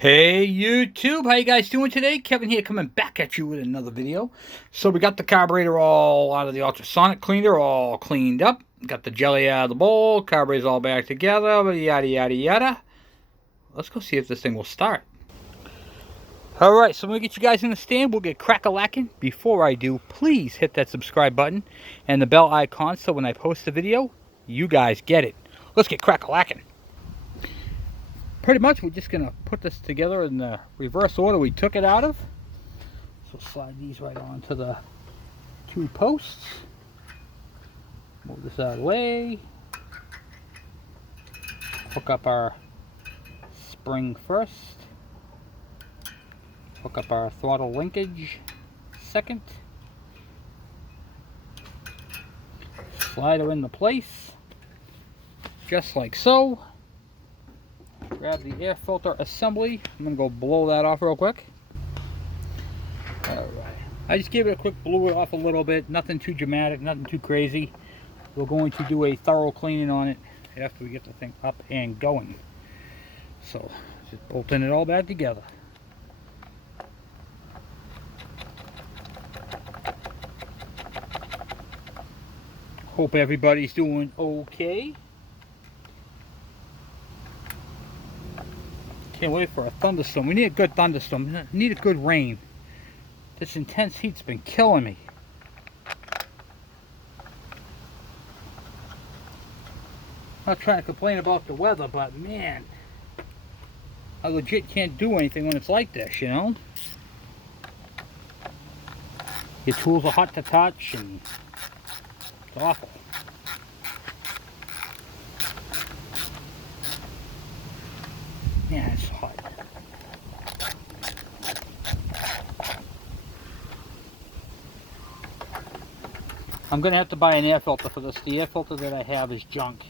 Hey YouTube, how you guys doing today? Kevin here coming back at you with another video. So we got the carburetor all out of the ultrasonic cleaner, all cleaned up. Got the jelly out of the bowl, carburetor's all back together, yada yada yada. Let's go see if this thing will start. Alright, so I'm going to get you guys in the stand, we'll get crack-a-lacking. Before I do, please hit that subscribe button and the bell icon so when I post a video, you guys get it. Let's get crack-a-lacking. Pretty much we're just going to put this together in the reverse order we took it out of. So slide these right onto the two posts. Move this out of the way. Hook up our spring first. Hook up our throttle linkage second. Slide her into place. Just like so. Grab the air filter assembly. I'm going to go blow that off real quick. Alright. I just gave it a quick blew it off a little bit. Nothing too dramatic, nothing too crazy. We're going to do a thorough cleaning on it after we get the thing up and going. So, just bolting it all back together. Hope everybody's doing okay. Can't wait for a thunderstorm. We need a good thunderstorm. We need a good rain. This intense heat's been killing me. Not trying to complain about the weather, but man, I legit can't do anything when it's like this, you know? Your tools are hot to touch and it's awful. Yeah, it's hot. I'm going to have to buy an air filter for this. The air filter that I have is junk.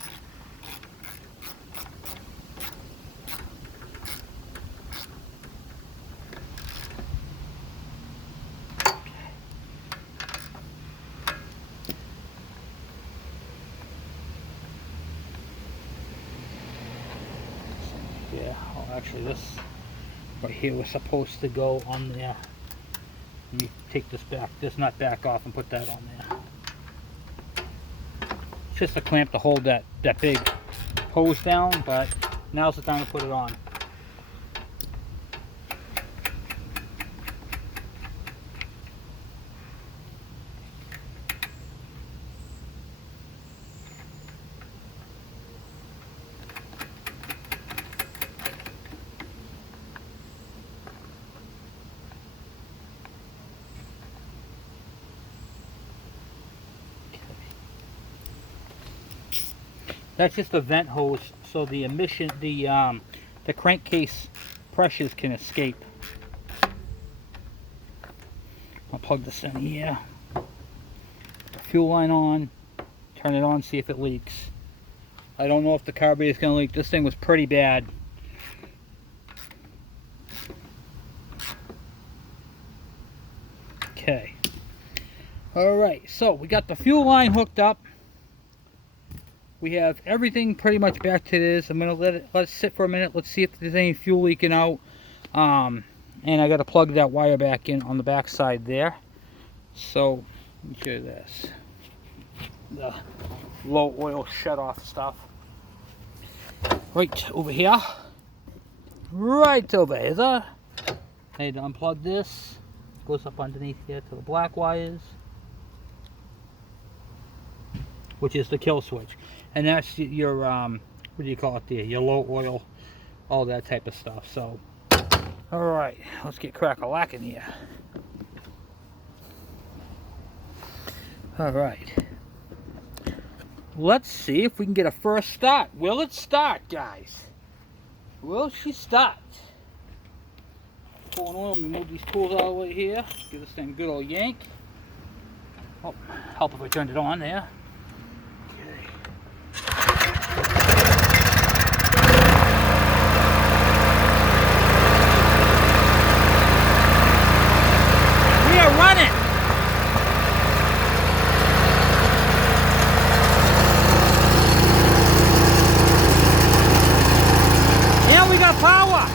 Yeah, oh, actually this right here was supposed to go on there. Let me take this back, this nut back off and put that on there. It's just a clamp to hold that big hose down, but now's the time to put it on. That's just a vent hose, so the emission, the crankcase pressures can escape. I'll plug this in here. Fuel line on. Turn it on, see if it leaks. I don't know if the carburetor is going to leak. This thing was pretty bad. Okay. All right. So we got the fuel line hooked up. We have everything pretty much back to this. I'm gonna let it sit for a minute. Let's see if there's any fuel leaking out. And I got to plug that wire back in on the back side there. So let me show you this. The low oil shut off stuff. Right over here. Right over here. I need to unplug this. Goes up underneath here to the black wires, which is the kill switch. And that's your, what do you call it there? Your low oil, all that type of stuff. So, alright, let's get crack-a-lacking here. Alright. Let's see if we can get a first start. Will it start, guys? Will she start? Pulling oil, let me move these tools out of the way here. Give this thing a good old yank. Oh, help if I turned it on there. Running. Yeah, we got power.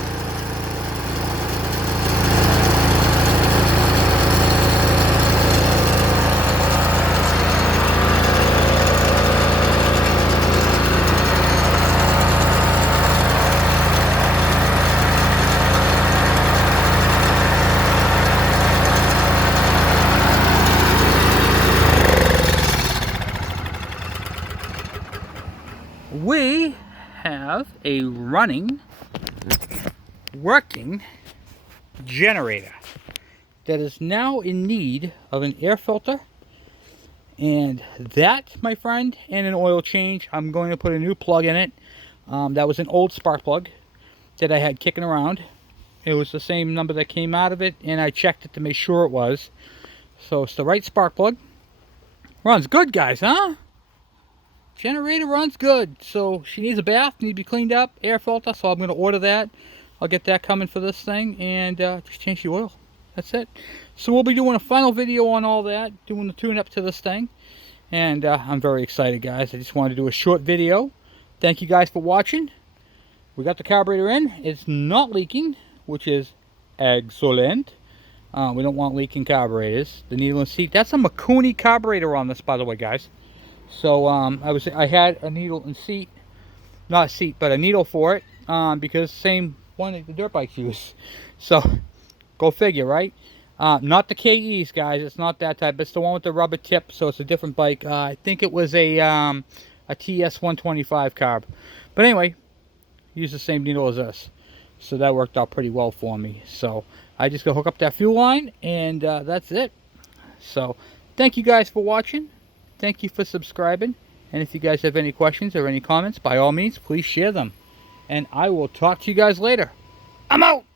running, working generator that is now in need of an air filter, and that, my friend, and an oil change. I'm going to put a new plug in it. That was an old spark plug that I had kicking around. It was the same number that came out of it, and I checked it to make sure it was. So it's the right spark plug. Runs good, guys, huh? Generator runs good. So she needs a bath, need to be cleaned up, air filter, so I'm going to order that. I'll get that coming for this thing, and just change the oil. That's it. So we'll be doing a final video on all that, doing the tune-up to this thing. And I'm very excited, guys. I just wanted to do a short video. Thank you guys for watching. We got the carburetor in. It's not leaking, which is excellent. We don't want leaking carburetors. The needle and seat. That's a Mikuni carburetor on this, by the way, guys. So I had a needle and seat, not a seat, but a needle for it, because same one that the dirt bikes use. So go figure, right? Not the KEs, guys. It's not that type. It's the one with the rubber tip, so it's a different bike. I think it was a TS 125 carb. But anyway, use the same needle as this. So that worked out pretty well for me. So I just go hook up that fuel line, and that's it. So thank you guys for watching. Thank you for subscribing. And if you guys have any questions or any comments, by all means, please share them. And I will talk to you guys later. I'm out!